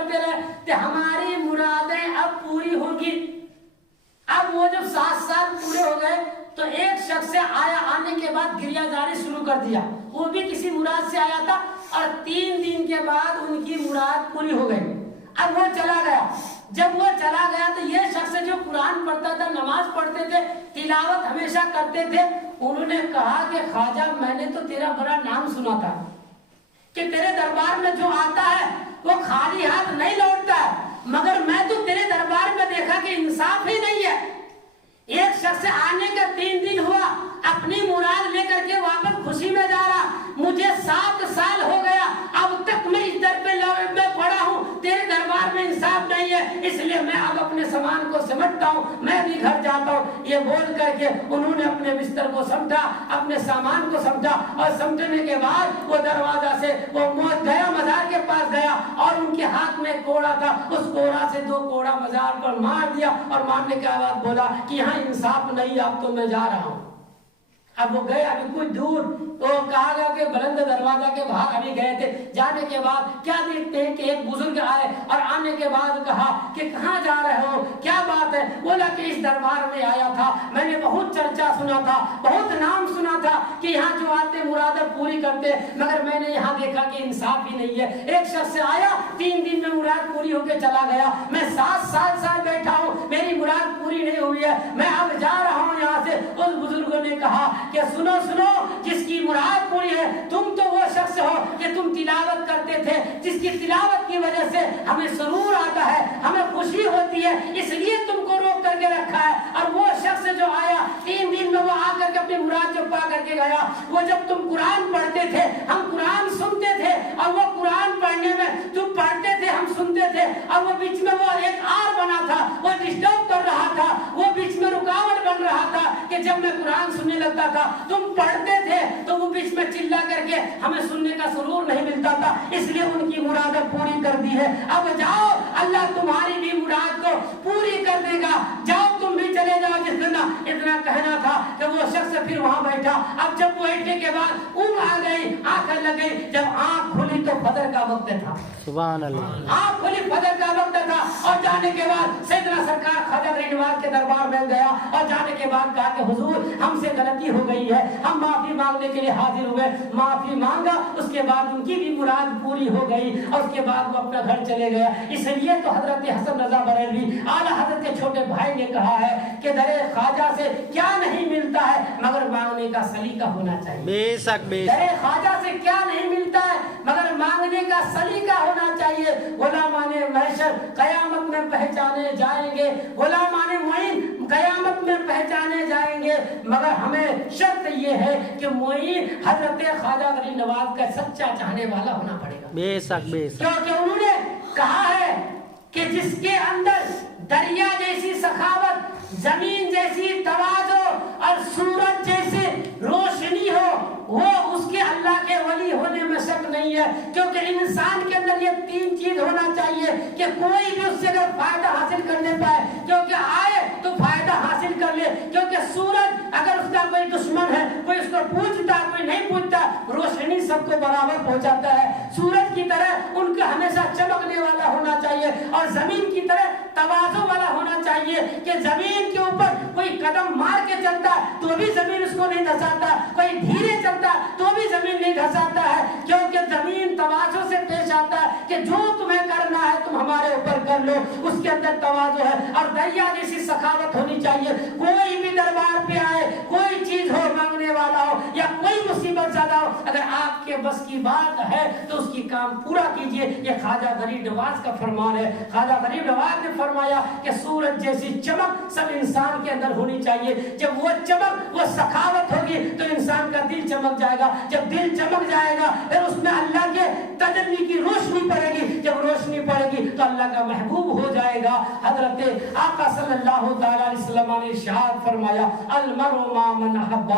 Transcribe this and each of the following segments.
کرتے رہے کہ ہماری مرادیں اب پوری ہوگی. اب وہ جب 7 سال پورے ہو گئے تو ایک شخص سے آنے کے بعد گریہ زاری شروع کر دیا. وہ بھی کسی مراد سے آیا تھا اور 3 دن کے بعد ان کی مراد پوری ہو گئی. اب وہ چلا گیا. جب وہ چلا گیا تو یہ شخص جو قرآن پڑھتا تھا, نماز پڑھتے تھے, تلاوت ہمیشہ کرتے تھے, انہوں نے کہا کہ خواجہ میں نے تو تیرا بڑا نام سنا تھا کہ تیرے دربار میں جو آتا ہے وہ خالی ہاتھ نہیں لوٹتا ہے, مگر میں تو تیرے دربار میں دیکھا کہ انصاف ہی نہیں ہے. ایک شخص آنے کا 3 دن ہوا, اپنی مراد لے کر کے واپس خوشی میں جا رہا. مجھے 7 سال ہو گیا, اب تک میں اس در پہ میں پڑا ہوں, تیرے دربار میں انصاف نہیں ہے, اس لیے میں اب اپنے سامان کو سمٹتا ہوں, میں بھی گھر جاتا ہوں. یہ بول کر کے انہوں نے اپنے بستر کو سمٹا, اپنے سامان کو سمٹا, اور سمٹنے کے بعد وہ دروازہ سے وہ گیا, مزار کے پاس گیا, اور ان کے ہاتھ میں کوڑا تھا, اس کوڑا سے 2 کوڑا مزار پر مار دیا, اور مارنے کے بعد بولا کہ یہاں انصاف نہیں, اب تو میں جا رہا ہوں. اب وہ گئے, ابھی کچھ دور تو کہا گیا کہ بلند دروازہ کے باہر ابھی گئے تھے. جانے کے بعد کیا دیکھتے ہیں کہ ایک بزرگ آئے, اور آنے کے بعد کہا کہ کہاں جا رہے ہو, کیا بات ہے؟ بولا کہ اس دربار میں آیا تھا, میں نے بہت چرچا سنا تھا, بہت نام سنا تھا کہ یہاں جو آتے مرادیں پوری کرتے, مگر میں نے یہاں دیکھا کہ انصاف ہی نہیں ہے. ایک شخص آیا, 3 دن میں مراد پوری ہو کے چلا گیا, میں 7 سال بیٹھا ہوں, میری مراد پوری نہیں ہوئی ہے, میں اب جا رہا ہوں یہاں سے. اس بزرگوں نے کہا کہ سنو جس کی مراد پوری ہے, تم تو وہ شخص ہو کہ تم تلاوت کرتے تھے, جس کی تلاوت کی وجہ سے ہمیں سرور آتا ہے, ہمیں خوشی ہوتی ہے, اس لیے تم کو روک کر کے رکھا ہے. اور وہ شخص جو آیا 3 دن میں, وہ آ کر کے اپنی مراد جو پا کر کے گیا, وہ جب تم قرآن پڑھتے تھے ہم قرآن سنتے تھے, اور وہ قرآن پڑھنے میں تم پڑھتے تھے ہم سنتے تھے, اور وہ بیچ میں وہ ایک آر بنا تھا, وہ ڈسٹرب کر رہا تھا, وہ بیچ میں رکاوٹ بن رہا تھا کہ جب میں قرآن سننے لگتا تھا تم پڑھتے تھے تو وہ بیچ میں چلا کر کے ہمیں سننے کا سرور نہیں ملتا تھا, اس لیے ان کی مرادیں پوری کر دی ہے. اب جاؤ, اللہ تمہاری بھی مراد کو پوری کر دے گا, جاؤ تم بھی چلے جاؤ. جس دن اتنا کہنا تھا کہ وہ شخص پھر وہاں بیٹھا. اب جب بیٹھنے کے بعد اونگ آ گئی, آنکھ لگ گئی, جب آنکھ کھلی تو فجر کا وقت تھا. سبحان اللہ. آنکھ کھلی, فجر کا وقت تھا, اور جانے کے بعد سیدنا سرکار خواجہ غریب نواز کے دربار میں گیا, اور جانے کے بعد کہا کہ حضور ہم سے غلطی ہو گئی ہے, ہم معافی مانگنے کے لیے حاضر ہوئے. معافی مانگا, اس کے بعد ان کی بھی مراد پوری ہو گئی, اور اس کے بعد وہ اپنا گھر چلے گیا. اس لیے تو حضرت حسن رضا بریلوی اعلیٰ حضرت کے چھوٹے بھائی نے کہا ہے کہ در خواجہ سے کیا نہیں ملتا ہے مگر مانگنے کا سلیقہ ہونا چاہیے. بے شک, بے در شک. خواجہ سے کیا نہیں ملتا ہے مگر مانگنے کا سلیقہ ہونا چاہیے. غلامان محشر قیامت میں پہچانے جائیں گے, غلامان معین قیامت میں پہچانے جائیں گے, مگر ہمیں شرط یہ ہے کہ معین حضرت خواجہ غریب نواز کا سچا چاہنے والا ہونا پڑے گا. بے شک, بے شک. کیونکہ انہوں نے کہا ہے کہ جس کے اندر دریا جیسی سخاوت, زمین جیسی تواضع اور سورج جیسی روشنی ہو, وہ اس کے اللہ کے ولی ہونے میں شک نہیں ہے. کیونکہ انسان کے اندر یہ 3 چیز ہونا چاہیے کہ کوئی بھی اس سے اگر فائدہ حاصل کرنے پائے, کیونکہ آئے تو فائدہ حاصل کر لے. کیونکہ سورج اگر اس کا کوئی دشمن ہے, کوئی اس کو پوچھتا کوئی نہیں پوچھتا, روشنی سب کو برابر پہنچاتا ہے. سورج کی طرح ان کا ہمیشہ چمکنے والا ہونا چاہیے, اور زمین کی طرح تواضع والا ہونا چاہیے کہ زمین کے اوپر کوئی قدم مار کے چلتا تو بھی زمین اس کو نہیں دھساتا, کوئی دھیرے چلتا تو بھی زمین نہیں دھساتا ہے. کیونکہ زمین تواضع سے پیش آتا ہے کہ جو تمہیں کرنا ہے تم ہمارے اوپر کر لو, اس کے اندر تواضع ہے. اور دریا جیسی سخاوت ہونی چاہیے. کوئی بھی دربار پہ آئے, کوئی چیز ہو مانگنے والا ہو یا کوئی مصیبت زیادہ ہو, اگر آپ کے بس کی بات ہے تو اس کی کام پورا کیجئے. یہ خواجہ غریب نواز کا فرمان ہے. خواجہ غریب نواز نے فرمایا کہ سورج جیسی چمک سب انسان کے اندر ہونی چاہیے. جب وہ چمک, وہ سخاوت ہوگی تو انسان کا دل چمک جائے گا. جب دل چمک جائے گا پھر اس میں اللہ کے تجلی کی روشنی پڑے گی. جب روشنی پڑے گی تو اللہ کا محبوب ہو جائے گا. حضرت آقا صلی اللہ تعالی علیہ وسلم نے ارشاد فرمایا, المرء مع من احب,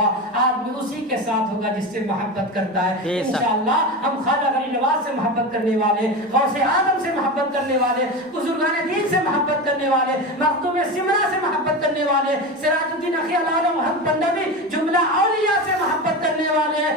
آدمی اسی کے ساتھ ہوگا جس سے محبت کرتا ہے. انشاءاللہ ہم خواجہ غریب نواز سے محبت کرنے والے, غوث اعظم سے محبت کرنے والے, بزرگان دین سے محبت کرنے والے, مخدوم سمرا سے محبت کرنے والے, سراج الدین اخی علالہ محمد بندوی, جملہ اولیاء سے محبت کرنے والے ہیں.